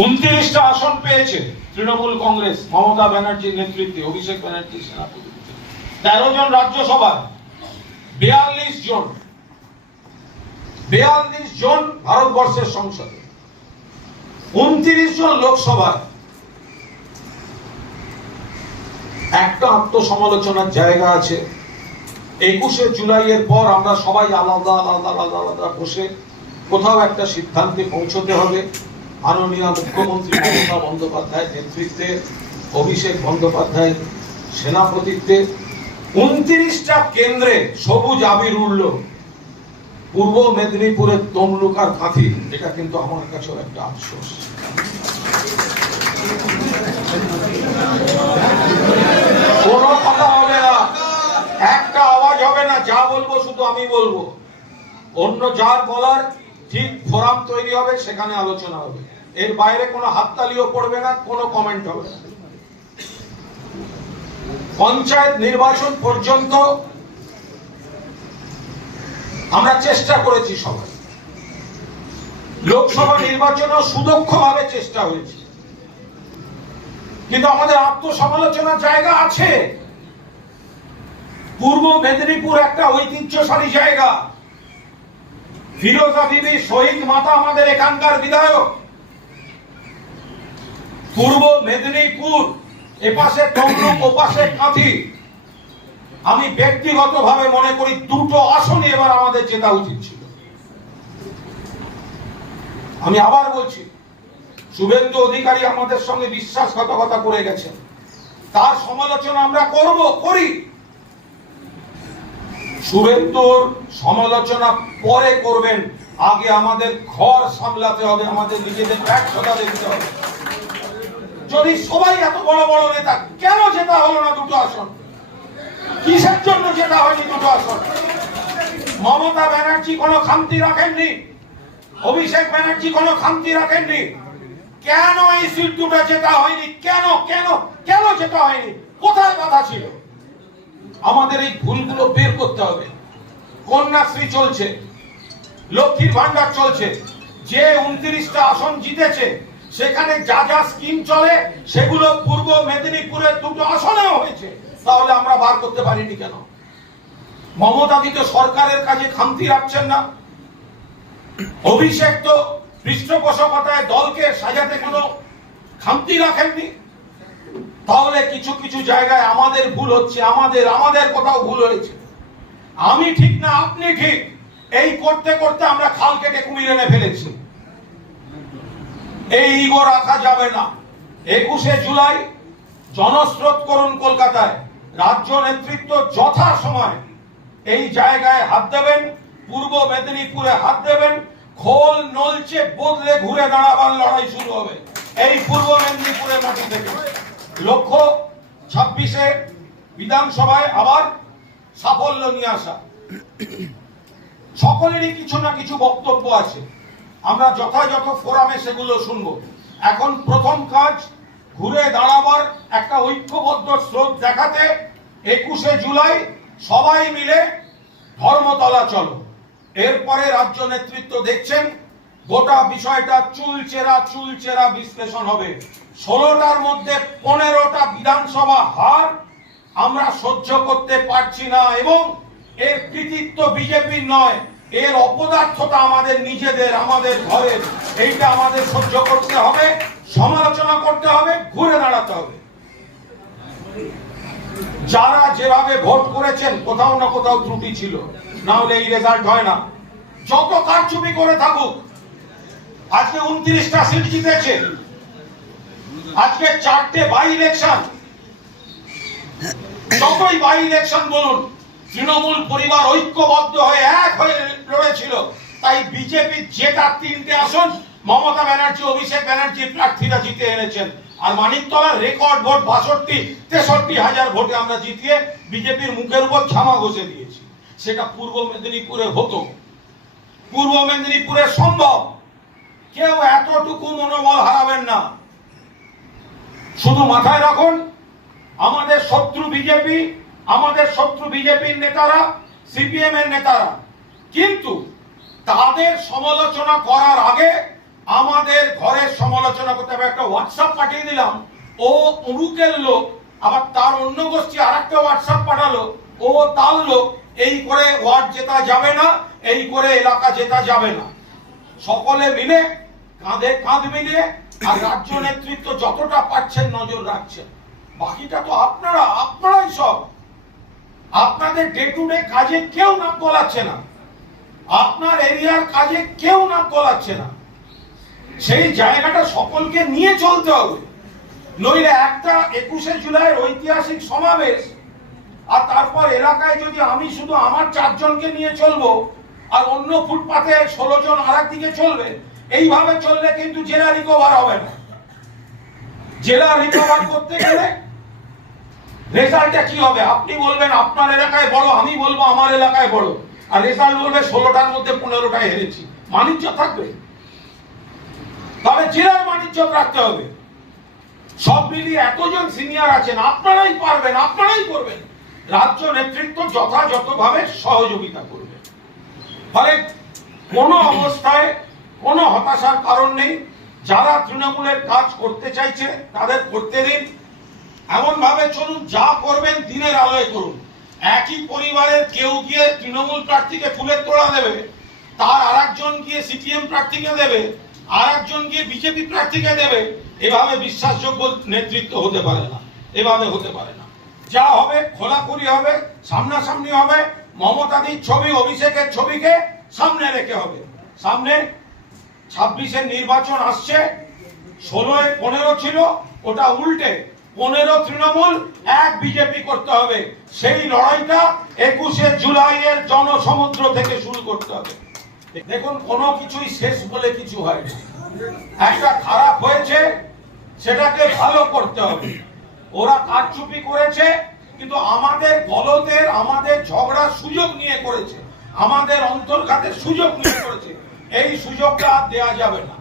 29টা আসন পেয়েছে তৃণমূল কংগ্রেস মমতা ব্যানার্জির নেতৃত্বে, অভিষেক ব্যানার্জি সেনাপতি। 13 জন রাজ্যসভায়, 42 জন ভারতবর্ষের সংসদে, 29 জন লোকসভায়। একটা আত্মসমালোচনার জায়গা আছে। 21শে জুলাইয়ের পর আমরা সবাই আলাদা আলাদা আলাদা আলাদা বসে কোথাও একটা সিদ্ধান্তে পৌঁছতে হবে। মাননীয় মুখ্যমন্ত্রী মমতা বন্দ্যোপাধ্যায়ের নেতৃত্বে, অভিষেক বন্দ্যোপাধ্যায়ের সেনাপতিত্বে 29টা কেন্দ্রে সবুজ আবির উড়ল। পূর্ব মেদিনীপুরের তমলুক আর কাঁথি, এটা কিন্তু আমার কাছেও একটা আফসোস। কোনো কথা হবে না, একটা আওয়াজ হবে না, যা বলবো শুধু আমি বলবো। অন্য যার বলার ঠিক ফোরাম তৈরি হবে, সেখানে আলোচনা হবে। এর বাইরে কোনো হাততালিও পড়বে না, কোনো কমেন্ট হবে না। পঞ্চায়েত নির্বাচন পর্যন্ত আমরা চেষ্টা করেছি সবাই, লোকসভা নির্বাচনেও সুদক্ষভাবে চেষ্টা হয়েছে, কিন্তু আমাদের আত্মসমালোচনার জায়গা আছে। পূর্ব মেদিনীপুর একটা ঐতিহ্যশালী জায়গা। ফিরোজা বিবি শহীদ মাতা আমাদের এখানকার বিধায়ক। পূর্ব মেদিনীপুর, এপাশে তমলুক, ওপাশে কাঁথি। আমি ব্যক্তিগতভাবে মনে করি দুটো আসনই এবার আমাদের জেতা উচিত ছিল। আমি আবার বলছি, শুভেন্দু অধিকারী আমাদের সঙ্গে বিশ্বাসঘাতকতা করে গেছেন, তার সমালোচনা আমরা করি। শুভেন্দুর সমালোচনা পরে করবেন, আগে আমাদের ঘর সামলাতে হবে, আমাদের নিজেদের ব্যর্থতা দেখতে হবে। যদি সবাই এত বড় বড় নেতা, কেন জেতা হলো না দুটো আসন? কিসের জন্য জেতা হয়নি দুটো আসন? মমতা ব্যানার্জি কোনো খামতি রাখেননি, অভিষেক ব্যানার্জি কোনো খামতি রাখেননি। কেন এই সিট দুটো জেতা হয়নি? কেন কেন কেন জেতা হয়নি? কোথায় বাধা ছিল? আমাদের এই ভুলগুলো বের করতে হবে। কন্যাশ্রী চলছে, লক্ষ্মীর ভান্ডার চলছে, যে 29টা আসন জিতেছে সেখানে যা যা স্কিম চলে সেগুলো পূর্ব মেদিনীপুরের দুটো আসনেও হয়েছে, তাহলে আমরা বার করতে পারিনি কেন? মমতা দি তো সরকারের কাজে খামতি রাখছেন না, অভিষেক তো পৃষ্ঠপোষকতায় দলকে সাজাতে কোনো খামতি রাখেননি। তাহলে কিছু কিছু জায়গায় আমাদের ভুল হচ্ছে, আমাদের কোথাও ভুল হয়েছে। আমি ঠিক না আপনি ঠিক, এই করতে করতে আমরা খাল কেটে কুমির এনে ফেলেছি। এই ইগো রাখা যাবে না। 21শে জুলাই জনস্রোত করুন কলকাতায়, রাজ্য নেতৃত্ব যথা সময় এই জায়গায় হাত দেবেন, পূর্ব মেদিনীপুরে হাত দেবেন। খোল নলচে বদলে ঘুরে দাঁড়াবার লড়াই শুরু হবে এই পূর্ব মেদিনীপুরের মাটি থেকে। লক্ষ্য 26শে বিধানসভায় আবার সাফল্য নিয়ে আসা। সকলেরই কিছু না কিছু বক্তব্য আছে, আমরা যথাযথ ফোরামে সেগুলো শুনবো। এখন প্রথম কাজ ঘুরে দাঁড়াবার একটা ঐক্যবদ্ধ স্রোত দেখাতে 21শে জুলাই সবাই মিলে ধর্মতলা চলো। এরপরে রাজ্য নেতৃত্ব দেখছেন গোটা বিষয়টা চুলচেরা বিশ্লেষণ হবে। 16টার মধ্যে 15টা বিধানসভা হার আমরা সহ্য করতে পারছি না, এবং এর কৃতিত্ব বিজেপির নয়, এর অপদার্থতা আমাদের নিজেদের, আমাদের ঘরের। এইটা আমাদের সহ্য করতে হবে, সমালোচনা করতে হবে, ঘুরে দাঁড়াতে হবে। যারা যেভাবে ভোট করেছেন কোথাও না কোথাও ত্রুটি ছিল, না হলে এই রেজাল্ট হয় না। যত কারচুপি করে থাকুক, আজকে 29টা সিট জিতেছে, আজকে 4টে বাই ইলেকশন, যতই বাই ইলেকশন বলুন, তৃণমূল পরিবার ঐক্যবদ্ধ হয়ে এক হয়ে লড়েছিল, তাই বিজেপি যেটা 3টে আসন মমতা ব্যানার্জি, অভিষেক ব্যানার্জির প্রার্থীরা জিতে এনেছেন। আর মানিকতলার রেকর্ড ভোট 62-63 ভোটে আমরা জিতিয়ে বিজেপির মুখের উপর ছামা ঘষে দিয়েছি। সেটা পূর্ব মেদিনীপুরে হতো, পূর্ব মেদিনীপুরে সম্ভব। কেউ এতটুকু মনোবল হারাবেন না। শুধু মাথায় রাখুন, আমাদের শত্রু বিজেপি, আমাদের শত্রু বিজেপির নেতারা, সিপিএম এর নেতারা, কিন্তু তাদের সমালোচনা করার আগে আমাদের ঘরের সমালোচনা আলোচনা করতে হবে। একটা হোয়াটসঅ্যাপ পাঠিয়ে দিলাম, ও অমুকের লোক, আবার তার অন্য গোষ্ঠী আর একটা হোয়াটসঅ্যাপ পাঠালো, ও তার লোক, এই করে ওয়ার্ড জেতা যাবে না, এই করে এলাকা জেতা যাবে না। সকলে মিলে কাঁধে কাঁধ মিলিয়ে আর রাজ্য নেতৃত্ব যতটা পাচ্ছেন নজর রাখছেন, বাকিটা তো আপনারাই সব। আপনাদের ডে টু ডে কাজে কেউ নাক গলাচ্ছে না, আপনার এরিয়ার কাজে কেউ নাক গলাচ্ছে না। সেই জায়গাটা সকলকে নিয়ে চলতে হবে, নইলে একটা 21শে জুলাইয়ের ঐতিহাসিক সমাবেশ আর তারপর এলাকায় যদি আমি শুধু আমার 4 জনকে নিয়ে চলবো আর অন্য ফুটপাতে 16 জন আর একদিকে চলবে, এইভাবে চললে কিন্তু জেলা রিকভার হবে না। জেলা রিকভার করতে গেলে রেজাল্টটা কি হবে? আপনি বলবেন আপনার এলাকায় বড়, আমি বলবো আমার এলাকায় বড়, আর রেজাল্ট বলবে 16টার মধ্যে 15টায় হেরেছি। মানিজ্য থাকবে? তবে জেলার মানিজ্য রাখতে হবে। সব মিলিয়ে এতজন সিনিয়র আছেন, আপনারাই পারবেন, আপনারাই করবেন। রাজ্য নেতৃত্ব যথাযথভাবে সহযোগিতা করবে। ফলে কোনো অবস্থায় কোনো হতাশার কারণ নেই। যারা তৃণমূলের কাজ করতে চাইছে তাদের করতে দিন, এমন ভাবে চলুন যা করবেন দিনের আলোয় করুন। একই পরিবারের কেউ গিয়ে তৃণমূল প্রার্থীকে ফুলের তোড়া দেবে, তার আর একজন গিয়ে সিপিএম প্রার্থীকে দেবে, আর একজন গিয়ে বিজেপি প্রার্থীকে দেবে, এভাবে বিশ্বাসযোগ্য নেতৃত্ব হতে পারে না, এভাবে হতে পারে না। যা হবে খোলাখুলি হবে, সামনাসামনি হবে। মমতাদির ছবি, অভিষেকের ছবিকে সামনে রেখে হবে। সামনে 26-এর নির্বাচন আসছে, 16-এ 15 ছিল, ওটা উল্টে 15 তৃণমূল, 1 বিজেপি করতে হবে। সেই লড়াইটা 21শে জুলাইয়ের জনসমুদ্র থেকে শুরু করতে হবে। দেখুন, কোনো কিছুই শেষ বলে কিছু হয় না। একটা খারাপ হয়েছে, সেটাকে ভালো করতে হবে। ওরা কারচুপি করেছে, কিন্তু আমাদের গলতের, আমাদের ঝগড়ার সুযোগ নিয়ে করেছে, আমাদের অন্তর্ঘাতের সুযোগ নিয়ে করেছে। এই সুযোগটা আর দেয়া যাবে না।